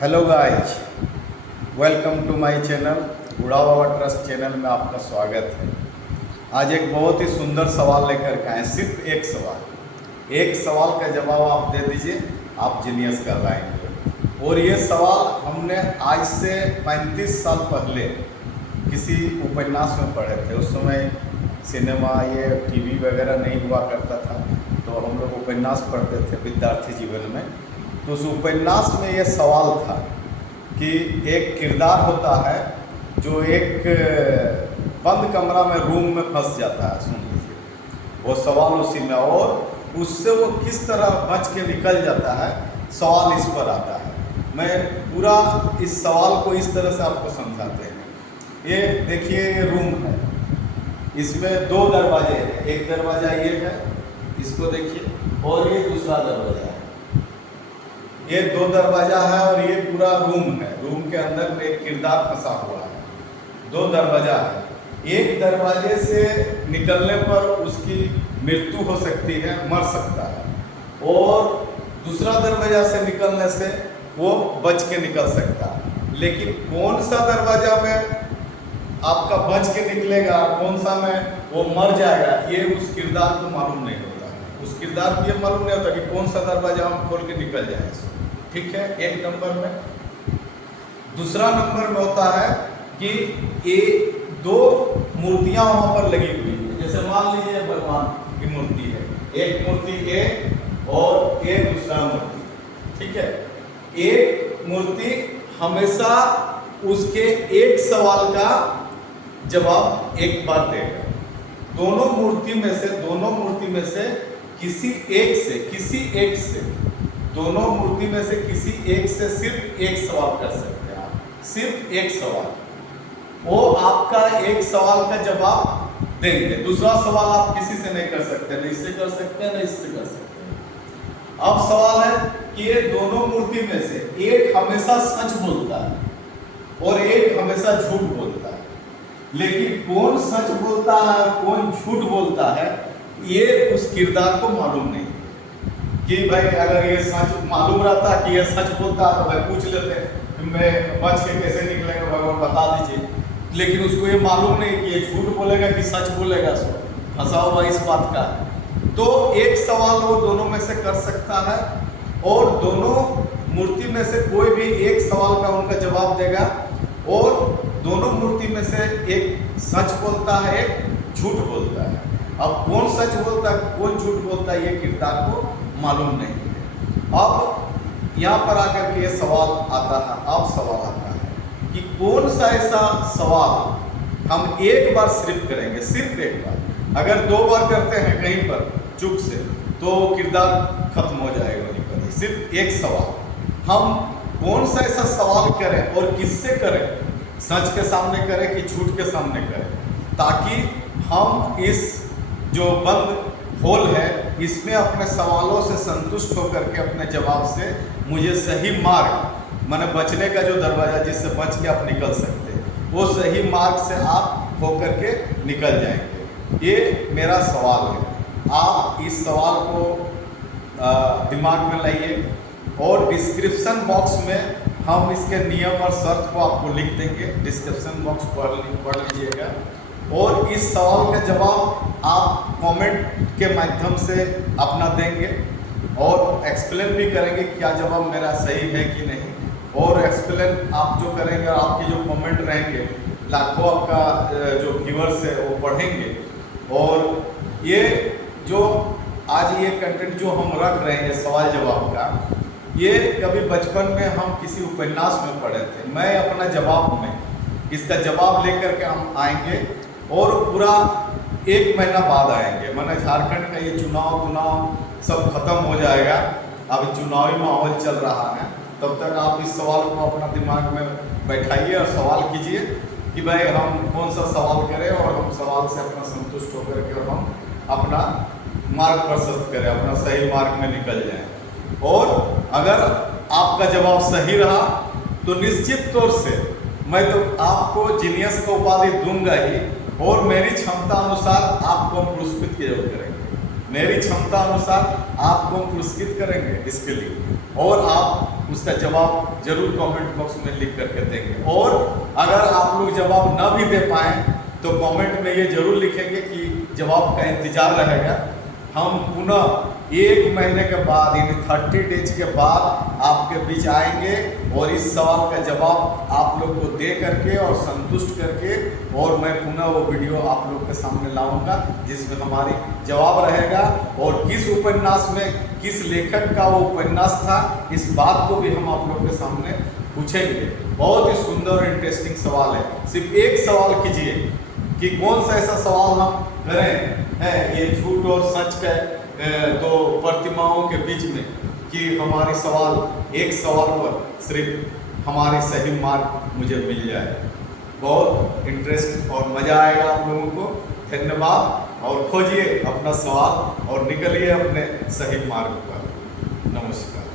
Hello guys, welcome to my channel Budha Baba trust channel में आपका स्वागत है। आज एक बहुत ही सुंदर सवाल लेकर के आए। सिर्फ एक सवाल का जवाब आप दे दीजिए, आप जीनियस कहलाएंगे। और ये सवाल हमने आज से 35 साल पहले किसी उपन्यास में पढ़े थे। उस समय सिनेमा ये टीवी वगैरह नहीं हुआ करता था, तो हम लोग उपन्यास पढ़ते थे विद्यार्थी जीवन में। तो उस उपन्यास में ये सवाल था कि एक किरदार होता है जो एक बंद कमरा में रूम में फंस जाता है। सुन लीजिए, वो सवाल उसी में, और उससे वो किस तरह बच के निकल जाता है, सवाल इस पर आता है। मैं पूरा इस सवाल को इस तरह से आपको समझाते हैं। ये देखिए, ये रूम है, इसमें दो दरवाजे हैं। एक दरवाजा ये है, इसको देखिए, और ये दूसरा दरवाजा है। ये दो दरवाजा है और ये पूरा रूम है। रूम के अंदर में एक किरदार फंसा हुआ है। दो दरवाजा है। एक दरवाजे से निकलने पर उसकी मृत्यु हो सकती है, मर सकता है, और दूसरा दरवाजा से निकलने से वो बच के निकल सकता है। लेकिन कौन सा दरवाजा में आपका बच के निकलेगा, कौन सा में वो मर जाएगा, ये उस किरदार को मालूम नहीं होता। उस किरदार को ये मालूम नहीं होता कि कौन सा दरवाजा हम खोल के निकल जाए। ठीक है, एक नंबर में। दूसरा नंबर में होता है कि ये दो मूर्तियां वहां पर लगी हुई है। जैसे मान लीजिए भगवान की मूर्ति है, एक मूर्ति ए और एक दूसरा मूर्ति। ठीक है, एक मूर्ति हमेशा उसके एक सवाल का जवाब एक बार देगा। दोनों मूर्ति में से किसी एक से दोनों मूर्ति में से किसी एक से सिर्फ एक सवाल कर सकते हैं आप। सिर्फ एक सवाल, वो आपका एक सवाल का जवाब देंगे। दूसरा सवाल आप किसी से नहीं कर सकते, न इससे कर सकते हैं, न इससे कर सकते हैं। अब सवाल है कि ये दोनों मूर्ति में से एक हमेशा सच बोलता है और एक हमेशा झूठ बोलता है। लेकिन कौन सच बोलता है, कौन झूठ बोलता है, ये उस किरदार को मालूम नहीं कि भाई अगर ये सच मालूम रहता कि ये सच बोलता तो भाई पूछ लेते, मैं बच के कैसे निकलेंगे भगवान बता दीजिए। लेकिन उसको ये मालूम नहीं कि ये झूठ बोलेगा कि सच बोलेगा। सो फंसा हुआ इस बात का। तो एक सवाल वो दोनों में से कर सकता है, और दोनों मूर्ति में से कोई भी एक सवाल का उनका जवाब देगा, और दोनों मूर्ति में से एक सच बोलता है, एक झूठ बोलता है। अब कौन सच बोलता है, कौन झूठ बोलता है, ये किरदार को मालूम नहीं है। अब यहाँ पर आकर के ये सवाल आता है, अब सवाल आता है कि कौन सा ऐसा सवाल हम एक बार सिर्फ करेंगे, सिर्फ एक बार। अगर दो बार करते हैं कहीं पर चूक से, तो किरदार खत्म हो जाएगा वहीं पर। सिर्फ एक सवाल हम कौन सा ऐसा सवाल करें, और किससे करें, सच के सामने करें कि झूठ के सामने करें, ताकि हम इस जो बंद होल है इसमें अपने सवालों से संतुष्ट होकर के अपने जवाब से मुझे सही मार्ग, माने बचने का जो दरवाजा जिससे बच के आप निकल सकते हैं, वो सही मार्ग से आप होकर के निकल जाएंगे। ये मेरा सवाल है। आप इस सवाल को दिमाग में लाइए, और डिस्क्रिप्शन बॉक्स में हम इसके नियम और शर्त को आपको लिख देंगे। डिस्क्रिप्शन बॉक्स पढ़ लीजिएगा, और इस सवाल का जवाब आप कमेंट के माध्यम से अपना देंगे, और एक्सप्लेन भी करेंगे क्या जवाब मेरा सही है कि नहीं। और एक्सप्लेन आप जो करेंगे, आपके जो कमेंट रहेंगे, लाखों आपका जो व्यूअर्स है वो पढ़ेंगे। और ये जो आज ये कंटेंट जो हम रख रहे हैं सवाल जवाब का, ये कभी बचपन में हम किसी उपन्यास में पढ़े थे। मैं अपना जवाब में इसका जवाब लेकर के हम आएंगे, और पूरा 1 महीना बाद आएंगे। माने झारखंड का ये चुनाव सब खत्म हो जाएगा, अब चुनावी माहौल चल रहा है। तब तक आप इस सवाल को अपना दिमाग में बैठाइए और सवाल कीजिए कि भाई हम कौन सा सवाल करें, और हम सवाल से अपना संतुष्ट होकर के और हम अपना मार्ग प्रशस्त करें, अपना सही मार्ग में निकल जाएं। और अगर आपका जवाब सही रहा तो निश्चित तौर से मैं तो आपको जीनियस का उपाधि दूंगा ही, और मेरी क्षमता अनुसार आपको हम पुरस्कृत जरूर करेंगे। मेरी क्षमता अनुसार आपको हम पुरस्कृत करेंगे इसके लिए, और आप उसका जवाब जरूर कमेंट बॉक्स में लिख करके देंगे। और अगर आप लोग जवाब ना भी दे पाएँ तो कमेंट में ये जरूर लिखेंगे कि जवाब का इंतज़ार रहेगा। हम पुनः 1 महीने के बाद यानी 30 डेज के बाद आपके बीच आएंगे और इस सवाल का जवाब आप लोग को दे करके और संतुष्ट करके और मैं पुनः वो वीडियो आप लोग के सामने लाऊंगा जिसमें हमारी जवाब रहेगा और किस उपन्यास में किस लेखक का वो उपन्यास था इस बात को भी हम आप लोग के सामने पूछेंगे। बहुत ही सुंदर और इंटरेस्टिंग सवाल है। सिर्फ एक सवाल कीजिए कि कौन सा ऐसा सवाल हम करें है ये झूठ और सच के दो प्रतिमाओं के बीच में कि हमारी एक सवाल पर सिर्फ हमारी सही मार्क मुझे मिल जाए। बहुत इंटरेस्ट और मज़ा आएगा आप लोगों को। धन्यवाद और खोजिए अपना सवाल और निकलिए अपने सही मार्ग पर। नमस्कार।